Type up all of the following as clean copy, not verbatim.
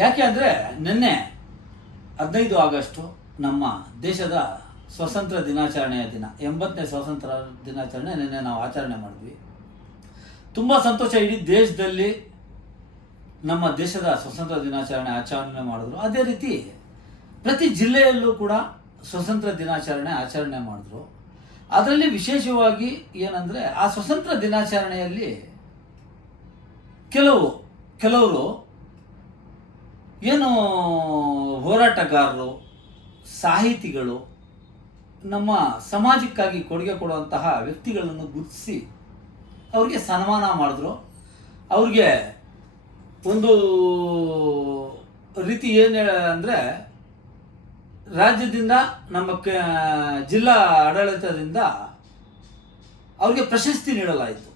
ಯಾಕೆ ಅಂದರೆ ನಿನ್ನೆ 15 ಆಗಸ್ಟು ನಮ್ಮ ದೇಶದ ಸ್ವಾತಂತ್ರ್ಯ ದಿನಾಚರಣೆಯ ದಿನ, 80ನೇ ಸ್ವಾತಂತ್ರ್ಯ ದಿನಾಚರಣೆ ನಿನ್ನೆ ನಾವು ಆಚರಣೆ ಮಾಡಿದ್ವಿ. ತುಂಬ ಸಂತೋಷ. ಇಡೀ ದೇಶದಲ್ಲಿ ನಮ್ಮ ದೇಶದ ಸ್ವಾತಂತ್ರ್ಯ ದಿನಾಚರಣೆ ಆಚರಣೆ ಮಾಡಿದ್ರು. ಅದೇ ರೀತಿ ಪ್ರತಿ ಜಿಲ್ಲೆಯಲ್ಲೂ ಕೂಡ ಸ್ವಾತಂತ್ರ್ಯ ದಿನಾಚರಣೆ ಆಚರಣೆ ಮಾಡಿದ್ರು. ಅದರಲ್ಲಿ ವಿಶೇಷವಾಗಿ ಏನಂದರೆ, ಆ ಸ್ವಾತಂತ್ರ್ಯ ದಿನಾಚರಣೆಯಲ್ಲಿ ಕೆಲವರು ಏನು ಹೋರಾಟಗಾರರು, ಸಾಹಿತಿಗಳು, ನಮ್ಮ ಸಮಾಜಕ್ಕಾಗಿ ಕೊಡುಗೆ ಕೊಡುವಂತಹ ವ್ಯಕ್ತಿಗಳನ್ನು ಗುರುತಿಸಿ ಅವ್ರಿಗೆ ಸನ್ಮಾನ ಮಾಡಿದ್ರು. ಅವ್ರಿಗೆ ಒಂದು ರೀತಿ ಏನು ಅಂದರೆ, ರಾಜ್ಯದಿಂದ ನಮ್ಮ ಜಿಲ್ಲಾ ಆಡಳಿತದಿಂದ ಅವ್ರಿಗೆ ಪ್ರಶಸ್ತಿ ನೀಡಲಾಯಿತು.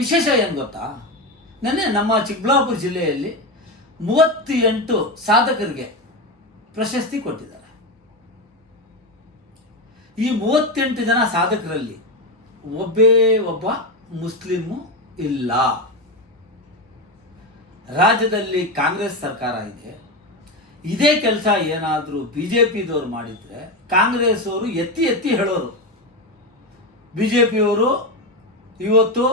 ವಿಶೇಷ ಏನು ಗೊತ್ತಾ, ನೆನ್ನೆ ನಮ್ಮ ಚಿಕ್ಕಬಳ್ಳಾಪುರ ಜಿಲ್ಲೆಯಲ್ಲಿ 38 ಸಾಧಕರಿಗೆ ಪ್ರಶಸ್ತಿ ಕೊಟ್ಟಿದ್ದಾರೆ. ಈ 38 ಜನ ಸಾಧಕರಲ್ಲಿ ಒಬ್ಬ ಮುಸ್ಲಿಮು ಇಲ್ಲ. ರಾಜ್ಯದಲ್ಲಿ ಕಾಂಗ್ರೆಸ್ ಸರ್ಕಾರ ಇದೆ. ಇದೇ ಕೆಲಸ ಏನಾದರೂ BJPದವ್ರು ಮಾಡಿದರೆ ಕಾಂಗ್ರೆಸ್ ಅವರು ಎತ್ತಿ ಹೇಳೋರು, BJPಯವರು ಇವತ್ತು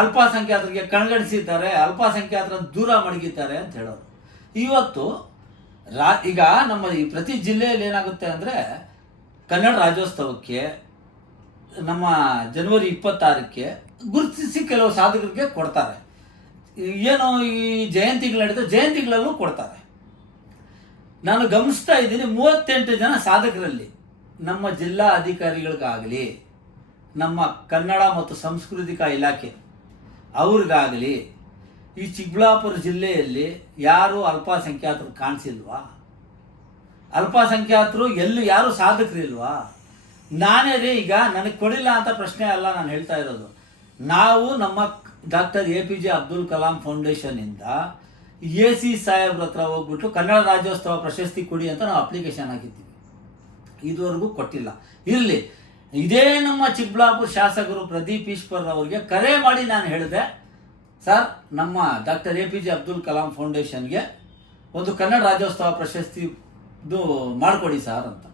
ಅಲ್ಪಸಂಖ್ಯಾತರಿಗೆ ಕಣ್ಗಣಿಸಿದ್ದಾರೆ, ಅಲ್ಪಸಂಖ್ಯಾತರನ್ನು ದೂರ ಮಡಗಿದ್ದಾರೆ ಅಂತ ಹೇಳೋರು. ಇವತ್ತು ಈಗ ನಮ್ಮ ಈ ಪ್ರತಿ ಜಿಲ್ಲೆಯಲ್ಲಿ ಏನಾಗುತ್ತೆ ಅಂದರೆ, ಕನ್ನಡ ರಾಜ್ಯೋತ್ಸವಕ್ಕೆ ನಮ್ಮ ಜನವರಿ 26ಕ್ಕೆ ಗುರುತಿಸಿ ಕೆಲವು ಸಾಧಕರಿಗೆ ಕೊಡ್ತಾರೆ. ಏನೋ ಈ ಜಯಂತಿಗಳು ನಡೆದ ಜಯಂತಿಗಳಲ್ಲೂ ಕೊಡ್ತಾರೆ. ನಾನು ಗಮನಿಸ್ತಾ ಇದ್ದೀನಿ, 38 ಜನ ಸಾಧಕರಲ್ಲಿ ನಮ್ಮ ಜಿಲ್ಲಾ ಅಧಿಕಾರಿಗಳಿಗಾಗಲಿ, ನಮ್ಮ ಕನ್ನಡ ಮತ್ತು ಸಾಂಸ್ಕೃತಿಕ ಇಲಾಖೆ ಅವ್ರಿಗಾಗಲಿ, ಈ ಚಿಕ್ಕಬಳ್ಳಾಪುರ ಜಿಲ್ಲೆಯಲ್ಲಿ ಯಾರು ಅಲ್ಪಸಂಖ್ಯಾತರು ಕಾಣಿಸಿಲ್ವಾ? ಅಲ್ಪಸಂಖ್ಯಾತರು ಯಾರು ಸಾಧಕರಿಲ್ವಾ? ನಾನೇ ಈಗ ನನಗೆ ಕೊಡಿಲ್ಲ ಅಂತ ಪ್ರಶ್ನೆ ಅಲ್ಲ ನಾನು ಹೇಳ್ತಾ ಇರೋದು. ನಾವು ನಮ್ಮ ಡಾಕ್ಟರ್ APJ ಅಬ್ದುಲ್ ಕಲಾಂ ಫೌಂಡೇಶನ್ನಿಂದ AC ಸಾಹೇಬ್ರ ಹತ್ರ ಹೋಗ್ಬಿಟ್ಟು ಕನ್ನಡ ರಾಜ್ಯೋತ್ಸವ ಪ್ರಶಸ್ತಿ ಕೊಡಿ ಅಂತ ನಾವು ಅಪ್ಲಿಕೇಶನ್ ಹಾಕಿದ್ದೀವಿ. ಇದುವರೆಗೂ ಕೊಟ್ಟಿಲ್ಲ. ಇರಲಿ, ಇದೇ ನಮ್ಮ ಚಿಕ್ಕಬಳ್ಳಾಪುರ ಶಾಸಕರು ಪ್ರದೀಪ್ ಈಶ್ವರ್ ಅವರಿಗೆ ಕರೆ ಮಾಡಿ ನಾನು ಹೇಳಿದೆ, ಸರ್ ನಮ್ಮ ಡಾಕ್ಟರ್ APJ ಅಬ್ದುಲ್ ಕಲಾಂ ಫೌಂಡೇಶನ್ಗೆ ಒಂದು ಕನ್ನಡ ರಾಜ್ಯೋತ್ಸವ ಪ್ರಶಸ್ತಿದು ಮಾಡಿಕೊಡಿ ಸರ್ ಅಂತ.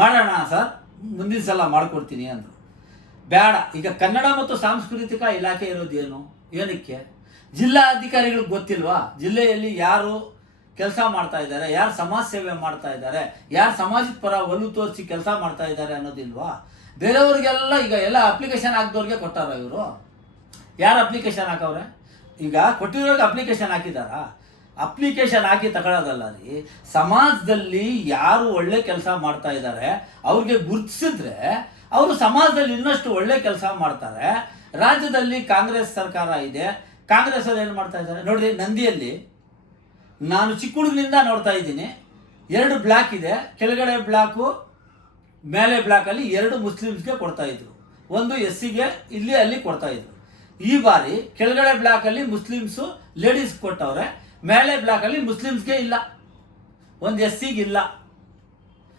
ಮಾಡೋಣ ಸರ್, ಮುಂದಿನ ಸಲ ಮಾಡಿಕೊಡ್ತೀನಿ ಅಂದರು. ಬೇಡ, ಈಗ ಕನ್ನಡ ಮತ್ತು ಸಾಂಸ್ಕೃತಿಕ ಇಲಾಖೆ ಇರೋದೇನು, ಏನಕ್ಕೆ? ಜಿಲ್ಲಾ ಅಧಿಕಾರಿಗಳಿಗೆ ಗೊತ್ತಿಲ್ವಾ ಜಿಲ್ಲೆಯಲ್ಲಿ ಯಾರು ಕೆಲಸ ಮಾಡ್ತಾ ಇದ್ದಾರೆ, ಯಾರು ಸಮಾಜ ಸೇವೆ ಮಾಡ್ತಾ ಇದ್ದಾರೆ, ಯಾರು ಸಮಾಜದ ಪರ ಒಲು ತೋರಿಸಿ ಕೆಲಸ ಮಾಡ್ತಾ ಇದ್ದಾರೆ ಅನ್ನೋದಿಲ್ವಾ? ಬೇರೆಯವ್ರಿಗೆಲ್ಲ ಈಗ ಎಲ್ಲ ಅಪ್ಲಿಕೇಶನ್ ಹಾಕಿದವ್ರಿಗೆ ಕೊಟ್ಟಾರ ಇವರು? ಯಾರು ಅಪ್ಲಿಕೇಶನ್ ಹಾಕವ್ರೆ? ಈಗ ಕೊಟ್ಟಿರೋರಿಗೆ ಅಪ್ಲಿಕೇಶನ್ ಹಾಕಿದಾರಾ? ಅಪ್ಲಿಕೇಶನ್ ಹಾಕಿ ತಗೊಳ್ಳೋದಲ್ಲ ರೀ. ಸಮಾಜದಲ್ಲಿ ಯಾರು ಒಳ್ಳೆ ಕೆಲಸ ಮಾಡ್ತಾ ಇದ್ದಾರೆ ಅವ್ರಿಗೆ ಗುರುತಿಸಿದ್ರೆ ಅವರು ಸಮಾಜದಲ್ಲಿ ಇನ್ನಷ್ಟು ಒಳ್ಳೆ ಕೆಲಸ ಮಾಡ್ತಾರೆ. ರಾಜ್ಯದಲ್ಲಿ ಕಾಂಗ್ರೆಸ್ ಸರ್ಕಾರ ಇದೆ. ಕಾಂಗ್ರೆಸ್ ಅವ್ರು ಏನು ಮಾಡ್ತಾ ಇದ್ದಾರೆ ನೋಡ್ರಿ, ನಂದಿಯಲ್ಲಿ ನಾನು ಚಿಕ್ಕ ಹುಡುಗನಿಂದ ನೋಡ್ತಾ ಇದ್ದೀನಿ, 2 ಬ್ಲಾಕ್ ಇದೆ. ಕೆಳಗಡೆ ಬ್ಲಾಕು, ಮೇಲೆ ಬ್ಲಾಕಲ್ಲಿ 2 ಮುಸ್ಲಿಮ್ಸ್ಗೆ ಕೊಡ್ತಾ ಇದ್ರು, ಒಂದು SCಗೆ ಇಲ್ಲಿ ಅಲ್ಲಿ ಕೊಡ್ತಾ ಇದ್ರು. ಈ ಬಾರಿ ಕೆಳಗಡೆ ಬ್ಲಾಕಲ್ಲಿ ಮುಸ್ಲಿಮ್ಸು ಲೇಡೀಸ್ ಕೊಟ್ಟವ್ರೆ, ಮೇಲೆ ಬ್ಲಾಕಲ್ಲಿ ಮುಸ್ಲಿಮ್ಸ್ಗೆ ಇಲ್ಲ, ಒಂದು SCಗೆ ಇಲ್ಲ.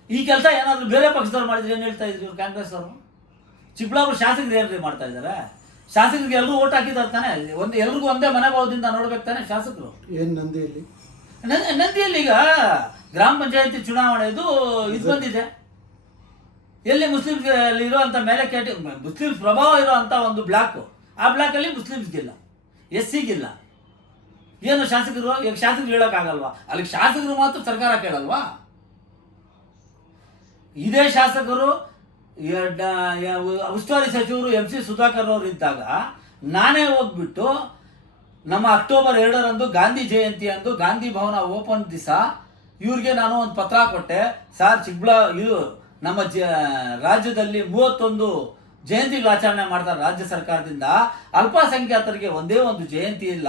ಈ ಕೆಲಸ ಏನಾದರೂ ಬೇರೆ ಪಕ್ಷದವ್ರು ಮಾಡಿದ್ರೆ ಏನು ಹೇಳ್ತಾ ಇದ್ರು ಇವ್ರು ಕಾಂಗ್ರೆಸ್ ಅವರು? ಚಿಕ್ಕಬಳ್ಳಾಪುರ ಶಾಸಕರು ಏನ್ರಿ ಮಾಡ್ತಾ ಇದ್ದಾರೆ? ಶಾಸಕರಿಗೆ ಎಲ್ಲರೂ ಓಟ್ ಹಾಕಿದ್ದಾರೆ ತಾನೆ, ಎಲ್ರಿಗೂ ಒಂದೇ ಮನೋಭಾವದಿಂದ ನೋಡ್ಬೇಕು ತಾನೆ ಶಾಸಕರು. ಏನು ನಂದಿಯಲ್ಲಿ ಈಗ ಗ್ರಾಮ ಪಂಚಾಯತಿ ಚುನಾವಣೆದು ಇದು ಬಂದಿದೆ. ಎಲ್ಲಿ ಮುಸ್ಲಿಮ್ಸ್ ಅಲ್ಲಿ ಇರುವಂಥ ಮೇಲೆ ಮುಸ್ಲಿಮ್ಸ್ ಪ್ರಭಾವ ಇರುವಂಥ ಒಂದು ಬ್ಲಾಕು, ಆ ಬ್ಲಾಕಲ್ಲಿ ಮುಸ್ಲಿಮ್ಸ್ಗಿಲ್ಲ, SCಗಿಲ್ಲ. ಏನು ಶಾಸಕರು? ಈಗ ಶಾಸಕರು ಹೇಳೋಕ್ಕಾಗಲ್ವಾ? ಅಲ್ಲಿಗೆ ಶಾಸಕರು ಮಾತ್ರ ಸರ್ಕಾರ ಕೇಳಲ್ವಾ? ಇದೇ ಶಾಸಕರು ಉಸ್ತುವಾರಿ ಸಚಿವರು MC ಸುಧಾಕರ್ ಅವರು ಇದ್ದಾಗ ನಾನೇ ಹೋಗ್ಬಿಟ್ಟು ನಮ್ಮ ಅಕ್ಟೋಬರ್ 2ರಂದು ಗಾಂಧಿ ಜಯಂತಿ ಅಂದು ಗಾಂಧಿ ಭವನ ಓಪನ್ ದಿವಸ ಇವ್ರಿಗೆ ನಾನು ಒಂದು ಪತ್ರ ಕೊಟ್ಟೆ. ಸರ್, ಇದು ನಮ್ಮ ರಾಜ್ಯದಲ್ಲಿ 31 ಜಯಂತಿಗಳು ಆಚರಣೆ ಮಾಡ್ತಾರೆ ರಾಜ್ಯ ಸರ್ಕಾರದಿಂದ, ಅಲ್ಪಸಂಖ್ಯಾತರಿಗೆ ಒಂದೇ ಒಂದು ಜಯಂತಿ ಇಲ್ಲ.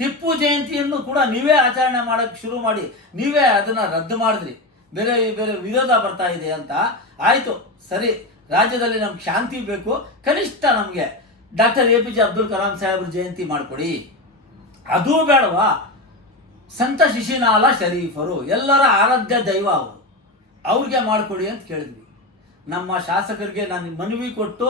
ಟಿಪ್ಪು ಜಯಂತಿಯನ್ನು ಕೂಡ ನೀವೇ ಆಚರಣೆ ಮಾಡೋಕ್ಕೆ ಶುರು ಮಾಡಿ ನೀವೇ ಅದನ್ನು ರದ್ದು ಮಾಡಿದ್ರಿ, ಬೇರೆ ವಿರೋಧ ಬರ್ತಾ ಇದೆ ಅಂತ. ಆಯಿತು, ಸರಿ, ರಾಜ್ಯದಲ್ಲಿ ನಮ್ಗೆ ಶಾಂತಿ ಬೇಕು, ಕನಿಷ್ಠ ನಮಗೆ ಡಾಕ್ಟರ್ APJ ಅಬ್ದುಲ್ ಕಲಾಂ ಸಾಹೇಬ್ರ ಜಯಂತಿ ಮಾಡಿಕೊಡಿ. ಅದೂ ಬೇಡವಾ? ಸಂತ ಶಿಶಿನಾಳ ಶರೀಫರು ಎಲ್ಲರ ಆರಾಧ್ಯ ದೈವ ಅವರು, ಅವ್ರಿಗೆ ಮಾಡಿಕೊಡಿ ಅಂತ ಕೇಳಿದ್ವಿ. ನಮ್ಮ ಶಾಸಕರಿಗೆ ನಾನು ಮನವಿ ಕೊಟ್ಟು,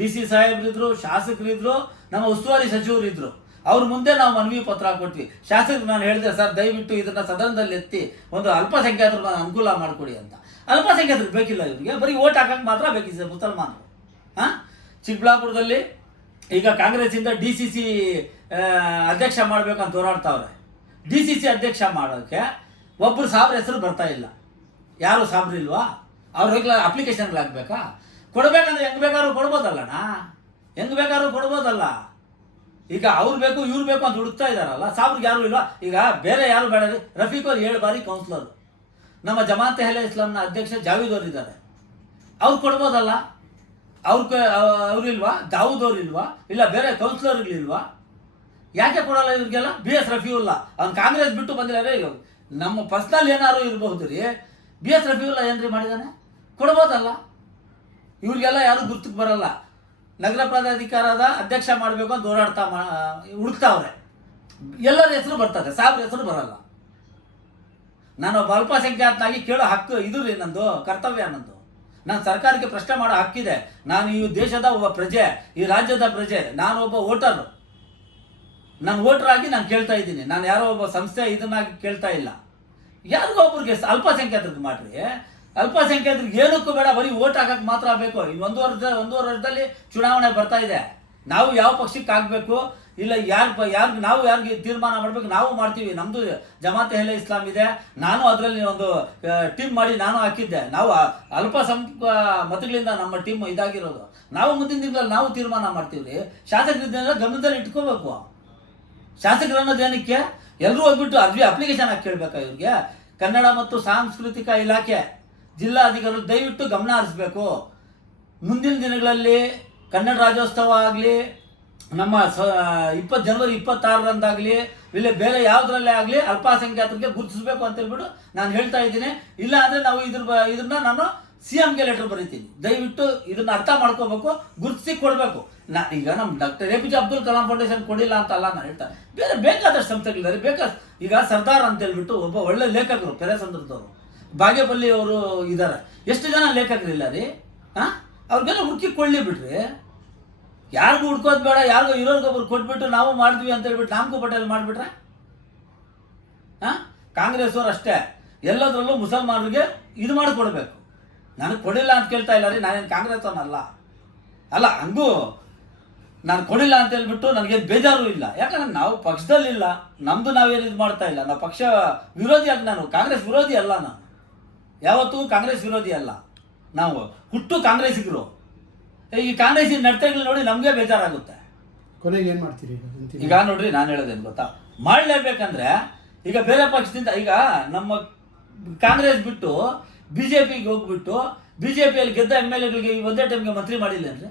DC ಸಾಹೇಬ್ರಿದ್ರು, ಶಾಸಕರಿದ್ರು, ನಮ್ಮ ಉಸ್ತುವಾರಿ ಸಚಿವರಿದ್ರು, ಅವ್ರ ಮುಂದೆ ನಾವು ಮನವಿ ಪತ್ರ ಕೊಟ್ವಿ. ಶಾಸಕರು ನಾನು ಹೇಳಿದೆ, ಸರ್ ದಯವಿಟ್ಟು ಇದನ್ನು ಸದನದಲ್ಲಿ ಎತ್ತಿ ಒಂದು ಅಲ್ಪಸಂಖ್ಯಾತರಿಗೆ ಅನುಕೂಲ ಮಾಡಿಕೊಡಿ ಅಂತ. ಅಲ್ಪಸಂಖ್ಯಾತರಿಗೆ ಬೇಕಿಲ್ಲ, ಇವರಿಗೆ ಬರೀ ಓಟ್ ಹಾಕಕ್ಕೆ ಮಾತ್ರ ಬೇಕಿದೆ ಮುಸಲ್ಮಾನರು. ಚಿಕ್ಕಬಳ್ಳಾಪುರದಲ್ಲಿ ಈಗ ಕಾಂಗ್ರೆಸ್ಸಿಂದ DCC ಅಧ್ಯಕ್ಷ ಮಾಡಬೇಕಂತ ಹೋರಾಡ್ತಾವ್ರೆ. DCC ಅಧ್ಯಕ್ಷ ಮಾಡೋಕ್ಕೆ ಒಬ್ಬರು ಸಾಬ್ರ ಹೆಸರು ಬರ್ತಾ ಇಲ್ಲ. ಯಾರು ಸಾಬ್ರು ಇಲ್ವಾ? ಅವ್ರಿಗೆ ಅಪ್ಲಿಕೇಶನ್ಗಳಾಗಬೇಕಾ? ಕೊಡಬೇಕಂದ್ರೆ ಹೆಂಗೆ ಬೇಕಾದ್ರೂ ಕೊಡ್ಬೋದಲ್ಲಣ್ಣ, ಹೆಂಗೆ ಬೇಕಾದ್ರೂ ಕೊಡ್ಬೋದಲ್ಲ. ಈಗ ಅವ್ರು ಬೇಕು ಇವ್ರು ಬೇಕು ಅಂತ ಹುಡುಕ್ತಾ ಇದ್ದಾರಲ್ಲ, ಸಾಬ್ರಿಗೆ ಯಾರು ಇಲ್ವಾ? ಈಗ ಬೇರೆ ಯಾರು ಬೇಡ. ರಫೀಕ್ ಅವ್ರು 7 ಬಾರಿ ಕೌನ್ಸಿಲರು, ನಮ್ಮ ಜಮಾತ್ ಅಹ್ಲೆ ಇಸ್ಲಾಂನ ಅಧ್ಯಕ್ಷ ಜಾವೀದ್ ಅವರು ಇದ್ದಾರೆ, ಅವ್ರು ಕೊಡ್ಬೋದಲ್ಲ. ಅವ್ರಿಲ್ವಾ? ದಾವೂದ್ ಅವ್ರು ಇಲ್ವಾ? ಇಲ್ಲ ಬೇರೆ ಕೌನ್ಸಿಲರ್ಗಳಿಲ್ವಾ? ಯಾಕೆ ಕೊಡಲ್ಲ ಇವ್ರಿಗೆಲ್ಲ? BS ರಫೀವುಲ್ಲಾ ಅವ್ನು ಕಾಂಗ್ರೆಸ್ ಬಿಟ್ಟು ಬಂದಿದ್ದಾರೆ. ನಮ್ಮ ಪರ್ಸ್ನಲ್ ಏನಾದ್ರು ಇರಬಹುದು ರೀ, BS ರಫೀವುಲ್ಲಾ ಏನ್ರಿ ಮಾಡಿದಾನೆ? ಕೊಡ್ಬೋದಲ್ಲ. ಇವ್ರಿಗೆಲ್ಲ ಯಾರು ಗುರ್ತಕ್ಕೆ ಬರಲ್ಲ. ನಗರ ಪ್ರಾಧಿಕಾರದ ಅಧ್ಯಕ್ಷ ಮಾಡಬೇಕು ಅಂತ ಹೋರಾಡ್ತಾ ಹುಡುಕ್ತಾವ್ರೆ. ಎಲ್ಲರ ಹೆಸರು ಬರ್ತದೆ, ಸಾಬ್ರ ಹೆಸರು ಬರಲ್ಲ. ನಾನು ಒಬ್ಬ ಅಲ್ಪಸಂಖ್ಯಾತನಾಗಿ ಕೇಳೋ ಹಕ್ಕು ಇದು ರೀ, ನಂದು ಕರ್ತವ್ಯ. ನಂದು ನಾನು ಸರ್ಕಾರಕ್ಕೆ ಪ್ರಶ್ನೆ ಮಾಡೋ ಹಕ್ಕಿದೆ. ನಾನು ಈ ದೇಶದ ಒಬ್ಬ ಪ್ರಜೆ, ಈ ರಾಜ್ಯದ ಪ್ರಜೆ, ನಾನು ಒಬ್ಬ ವೋಟರ್. ನಾನು ವೋಟರ್ ಆಗಿ ನಾನು ಕೇಳ್ತಾ ಇದ್ದೀನಿ. ನಾನು ಯಾರೋ ಒಬ್ಬ ಸಂಸ್ಥೆ ಇದನ್ನಾಗಿ ಕೇಳ್ತಾ ಇಲ್ಲ. ಯಾರಿಗೋ ಒಬ್ರಿಗೆ ಅಲ್ಪಸಂಖ್ಯಾತರಿಗೆ ಮಾಡ್ರಿ. ಅಲ್ಪಸಂಖ್ಯಾತರಿಗೆ ಏನಕ್ಕೂ ಬೇಡ, ಬರೀ ಓಟ್ ಹಾಕಕ್ಕೆ ಮಾತ್ರ ಬೇಕು. ಇನ್ನು ಒಂದೂವರೆ ವರ್ಷದಲ್ಲಿ ಚುನಾವಣೆ ಬರ್ತಾ ಇದೆ. ನಾವು ಯಾವ ಪಕ್ಷಕ್ಕೆ ಆಗಬೇಕು, ಇಲ್ಲ ಯಾರಿಗೆ ತೀರ್ಮಾನ ಮಾಡಬೇಕು ನಾವು ಮಾಡ್ತೀವಿ. ನಮ್ಮದು ಜಮಾತ್ ಅಹ್ಲೆ ಇಸ್ಲಾಂ ಇದೆ, ನಾನು ಅದರಲ್ಲಿ ಒಂದು ಟೀಮ್ ಮಾಡಿ ನಾನು ಹಾಕಿದ್ದೆ. ನಾವು ಮತಗಳಿಂದ ನಮ್ಮ ಟೀಮ್ ಇದಾಗಿರೋದು. ನಾವು ಮುಂದಿನ ದಿನಗಳಲ್ಲಿ ನಾವು ತೀರ್ಮಾನ ಮಾಡ್ತೀವಿ ರೀ. ಶಾಸಕರಿದ್ದೆಲ್ಲ ಗಮನದಲ್ಲಿ ಇಟ್ಕೋಬೇಕು. ಶಾಸಕರು ಅನ್ನೋದು ಏನಕ್ಕೆ? ಎಲ್ಲರೂ ಹೋಗ್ಬಿಟ್ಟು ಅಪ್ಲಿಕೇಶನ್ ಹಾಕಿ ಕೇಳಬೇಕಾ ಇವ್ರಿಗೆ? ಕನ್ನಡ ಮತ್ತು ಸಾಂಸ್ಕೃತಿಕ ಇಲಾಖೆ ಜಿಲ್ಲಾಧಿಕಾರಿಗಳು ದಯವಿಟ್ಟು ಗಮನ ಹರಿಸಬೇಕು. ಮುಂದಿನ ದಿನಗಳಲ್ಲಿ ಕನ್ನಡ ರಾಜ್ಯೋತ್ಸವ ಆಗಲಿ, ನಮ್ಮ ಜನವರಿ 26ರಂದಾಗಲಿ, ಇಲ್ಲ ಬೇರೆ ಯಾವುದ್ರಲ್ಲೇ ಆಗಲಿ ಅಲ್ಪಸಂಖ್ಯಾತರಿಗೆ ಗುರುತಿಸಬೇಕು ಅಂತ ಹೇಳ್ಬಿಟ್ಟು ನಾನು ಹೇಳ್ತಾ ಇದ್ದೀನಿ. ಇಲ್ಲ ಅಂದರೆ ನಾವು ಇದನ್ನ ನಾನು CMಗೆ ಲೆಟರ್ ಬರೀತೀನಿ. ದಯವಿಟ್ಟು ಇದನ್ನ ಅರ್ಥ ಮಾಡ್ಕೋಬೇಕು, ಗುರುತಿಸಿ ಕೊಡಬೇಕು. ಈಗ ನಮ್ಮ doctor APJ Abdul Kalam foundation ಕೊಡಿಲ್ಲ ಅಂತಲ್ಲ ನಾನು ಹೇಳ್ತಾರೆ. ಬೇರೆ ಬೇಕಾದಷ್ಟು ಸಂಸ್ಥೆಗಳಿದ್ದಾರೆ. ಈಗ ಸರ್ದಾರ್ ಅಂತ ಹೇಳ್ಬಿಟ್ಟು ಒಬ್ಬ ಒಳ್ಳೆ ಲೇಖಕರು, ಪೆರೇಸಂದ್ರದವರು, ಬಾಗೇಪಲ್ಲಿ ಅವರು ಇದ್ದಾರೆ. ಎಷ್ಟು ಜನ ಲೇಖಕರಿಲ್ಲ ರೀ? ಅವ್ರಿಗೆಲ್ಲ ಹುಡುಕಿ ಬಿಡ್ರಿ. ಯಾರಿಗೂ ಹುಡ್ಕೋದು ಬೇಡ, ಯಾರಿಗೂ ಇರೋರ್ಗೊಬ್ರು ಕೊಟ್ಬಿಟ್ಟು ನಾವು ಮಾಡ್ತೀವಿ ಅಂತ ಹೇಳ್ಬಿಟ್ಟು ನಾಮಕು ಪಟೇಲ್ ಮಾಡಿಬಿಟ್ರೆ ಕಾಂಗ್ರೆಸ್ ಅವರು ಅಷ್ಟೇ ಎಲ್ಲದರಲ್ಲೂ ಮುಸಲ್ಮಾನರಿಗೆ ಇದು ಮಾಡಿಕೊಡ್ಬೇಕು. ನನಗೆ ಕೊಡಿಲ್ಲ ಅಂತ ಕೇಳ್ತಾ ಇಲ್ಲ ರೀ. ನಾನೇನು ಕಾಂಗ್ರೆಸ್ ಅವನಲ್ಲ ಅಲ್ಲ, ಹಂಗೂ ನಾನು ಕೊಡಿಲ್ಲ ಅಂತ ಹೇಳ್ಬಿಟ್ಟು ನನಗೇನು ಬೇಜಾರು ಇಲ್ಲ. ಯಾಕಂದ್ರೆ ನಾವು ಪಕ್ಷದಲ್ಲಿಲ್ಲ, ನಮ್ಮದು ನಾವೇನು ಇದು ಮಾಡ್ತಾ ಇಲ್ಲ. ನಾವು ಪಕ್ಷ ವಿರೋಧಿಯಾಗಿ, ನಾನು ಕಾಂಗ್ರೆಸ್ ವಿರೋಧಿ ಅಲ್ಲ. ನಾನು ಯಾವತ್ತೂ ಕಾಂಗ್ರೆಸ್ ವಿರೋಧಿ ಅಲ್ಲ. ನಾವು ಹುಟ್ಟು ಕಾಂಗ್ರೆಸ್ಸಿಗರು. ಈ ಕಾಂಗ್ರೆಸ್ಸಿನ ನಡತೆಗಳು ನೋಡಿ ನಮಗೆ ಬೇಜಾರಾಗುತ್ತೆ. ಕೊನೆಗೆ ಏನು ಮಾಡ್ತೀರಿ ಈಗ? ನೋಡ್ರಿ, ನಾನು ಹೇಳೋದೇನು ಗೊತ್ತಾ, ಮಾಡಲೇಬೇಕಂದ್ರೆ ಈಗ ಬೇರೆ ಪಕ್ಷದಿಂದ, ಈಗ ನಮ್ಮ ಕಾಂಗ್ರೆಸ್ ಬಿಟ್ಟು BJPಗೆ ಹೋಗ್ಬಿಟ್ಟು BJPಯಲ್ಲಿ ಗೆದ್ದ MLAಗಳಿಗೆ ಒಂದೇ ಟೈಮ್ಗೆ ಮಂತ್ರಿ ಮಾಡಿಲ್ಲ ಅಂದರೆ,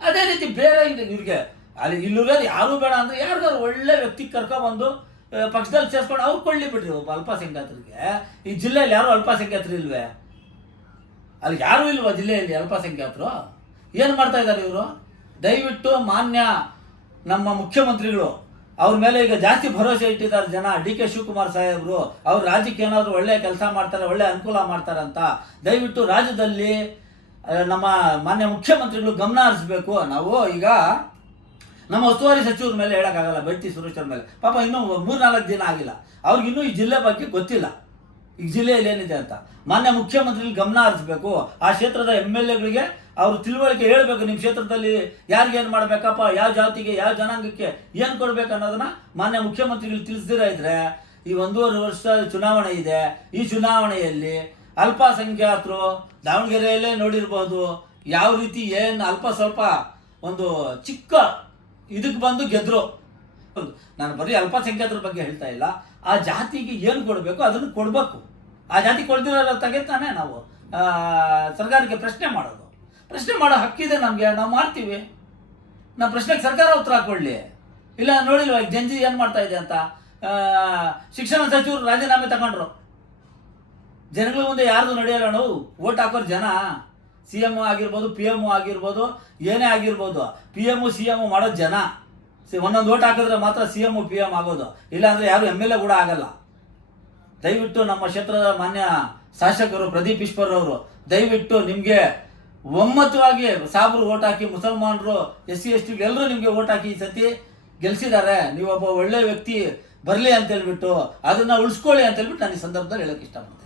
ಅದೇ ರೀತಿ ಬೇರೆ ಇವ್ರಿಗೆ ಅಲ್ಲಿ ಇಲ್ಲೂರಲ್ಲಿ ಯಾರೂ ಬೇಡ ಅಂದರೆ ಯಾರಿಗಾರು ಒಳ್ಳೆ ವ್ಯಕ್ತಿ ಕರ್ಕೊಂಡ್ಬಂದು ಪಕ್ಷದಲ್ಲಿ ಸೇರಿಸ್ಕೊಂಡು ಅವ್ರು ಕೊಳ್ಳಿ ಬಿಡ್ರಿ. ಒಬ್ಬ ಅಲ್ಪಸಂಖ್ಯಾತರಿಗೆ ಈ ಜಿಲ್ಲೆಯಲ್ಲಿ ಯಾರು ಅಲ್ಪಸಂಖ್ಯಾತರು ಇಲ್ವೇ? ಅಲ್ಲಿ ಯಾರೂ ಇಲ್ವಾ ಜಿಲ್ಲೆಯಲ್ಲಿ ಅಲ್ಪಸಂಖ್ಯಾತರು? ಏನು ಮಾಡ್ತಾ ಇದ್ದಾರೆ ಇವರು? ದಯವಿಟ್ಟು ಮಾನ್ಯ ನಮ್ಮ ಮುಖ್ಯಮಂತ್ರಿಗಳು ಅವ್ರ ಮೇಲೆ ಈಗ ಜಾಸ್ತಿ ಭರವಸೆ ಇಟ್ಟಿದ್ದಾರೆ ಜನ. DK ಶಿವಕುಮಾರ್ ಸಾಹೇಬರು ಅವ್ರು ರಾಜ್ಯಕ್ಕೆ ಏನಾದರೂ ಒಳ್ಳೆ ಕೆಲಸ ಮಾಡ್ತಾರೆ, ಒಳ್ಳೆ ಅನುಕೂಲ ಮಾಡ್ತಾರೆ ಅಂತ ದಯವಿಟ್ಟು ರಾಜ್ಯದಲ್ಲಿ ನಮ್ಮ ಮಾನ್ಯ ಮುಖ್ಯಮಂತ್ರಿಗಳು ಗಮನ ಹರಿಸಬೇಕು. ನಾವು ಈಗ ನಮ್ಮ ಉಸ್ತುವಾರಿ ಸಚಿವರ ಮೇಲೆ ಹೇಳೋಕ್ಕಾಗಲ್ಲ, ಬೈತಿ ಸುರೇಶ್ವರ ಮೇಲೆ. ಪಾಪ ಇನ್ನೂ 3-4 ದಿನ ಆಗಿಲ್ಲ, ಅವ್ರಿಗಿನ್ನೂ ಈ ಜಿಲ್ಲೆ ಬಗ್ಗೆ ಗೊತ್ತಿಲ್ಲ, ಈ ಜಿಲ್ಲೆಯಲ್ಲಿ ಏನಿದೆ ಅಂತ. ಮಾನ್ಯ ಮುಖ್ಯಮಂತ್ರಿಗಳು ಗಮನ ಹರಿಸಬೇಕು. ಆ ಕ್ಷೇತ್ರದ MLAಗಳಿಗೆ ಅವರು ತಿಳುವಳಿಕೆ ಹೇಳಬೇಕು. ನಿಮ್ಮ ಕ್ಷೇತ್ರದಲ್ಲಿ ಯಾರಿಗೇನು ಮಾಡಬೇಕಪ್ಪ, ಯಾವ ಜಾತಿಗೆ, ಯಾವ ಜನಾಂಗಕ್ಕೆ ಏನು ಕೊಡಬೇಕು ಅನ್ನೋದನ್ನ ಮಾನ್ಯ ಮುಖ್ಯಮಂತ್ರಿಗಳು ತಿಳಿಸ್ದಿರ ಇದ್ರೆ, ಈ 1.5 ವರ್ಷ ಚುನಾವಣೆ ಇದೆ. ಈ ಚುನಾವಣೆಯಲ್ಲಿ ಅಲ್ಪಸಂಖ್ಯಾತರು ದಾವಣಗೆರೆಯಲ್ಲೇ ನೋಡಿರ್ಬೋದು ಯಾವ ರೀತಿ ಏನು ಅಲ್ಪ ಸ್ವಲ್ಪ ಒಂದು ಚಿಕ್ಕ ಇದಕ್ಕೆ ಬಂದು ಗೆದ್ರು. ನಾನು ಬರೀ ಅಲ್ಪಸಂಖ್ಯಾತರ ಬಗ್ಗೆ ಹೇಳ್ತಾ ಇಲ್ಲ. ಆ ಜಾತಿಗೆ ಏನು ಕೊಡಬೇಕು ಅದನ್ನು ಕೊಡಬೇಕು. ಆ ಜಾತಿ ಕೊಡ್ದಿರೋ ತಾನೇ ನಾವು ಸರ್ಕಾರಕ್ಕೆ ಪ್ರಶ್ನೆ ಮಾಡೋ ಹಕ್ಕಿದೆ ನಮಗೆ. ನಾವು ಮಾಡ್ತೀವಿ. ನಾವು ಪ್ರಶ್ನೆಗೆ ಸರ್ಕಾರ ಉತ್ತರ ಕೊಡಲಿ. ಇಲ್ಲ ನೋಡಿಲ್ವ ಈಗ ಜಂಜಿ ಏನು ಮಾಡ್ತಾ ಇದೆ ಅಂತ. ಶಿಕ್ಷಣ ಸಚಿವರು ರಾಜೀನಾಮೆ ತಗೊಂಡ್ರು. ಜನಗಳ ಮುಂದೆ ಯಾರ್ದು ನಡೆಯಲ್ಲ. ನಾವು ಓಟ್ ಹಾಕೋರು ಜನ. CM ಆಗಿರ್ಬೋದು, PM ಆಗಿರ್ಬೋದು, ಏನೇ ಆಗಿರ್ಬೋದು. PM CM ಮಾಡೋದು ಜನ. ಒಂದೊಂದು ಓಟ್ ಹಾಕಿದ್ರೆ ಮಾತ್ರ CM PM ಆಗೋದು. ಇಲ್ಲಾಂದರೆ ಯಾರು MLA ಕೂಡ ಆಗಲ್ಲ. ದಯವಿಟ್ಟು ನಮ್ಮ ಕ್ಷೇತ್ರದ ಮಾನ್ಯ ಶಾಸಕರು ಪ್ರದೀಪ್ ಈಶ್ವರ್ ಅವರು ದಯವಿಟ್ಟು ನಿಮಗೆ ಒಮ್ಮತವಾಗಿ ಸಾಬ್ರು ಓಟ್ ಹಾಕಿ, ಮುಸಲ್ಮಾನರು SC ST ಎಲ್ಲರೂ ನಿಮಗೆ ಓಟ್ ಹಾಕಿ ಈ ಸತಿ ಗೆಲ್ಸಿದ್ದಾರೆ, ನೀವೊಬ್ಬ ಒಳ್ಳೆ ವ್ಯಕ್ತಿ ಬರಲಿ ಅಂತ ಹೇಳ್ಬಿಟ್ಟು ಅದನ್ನ ಉಳಿಸ್ಕೊಳ್ಳಿ ಅಂತ ಹೇಳ್ಬಿಟ್ಟು ನಾನು ಈ ಸಂದರ್ಭದಲ್ಲಿ ಹೇಳೋಕೆ ಇಷ್ಟಪಡ್ತೀನಿ.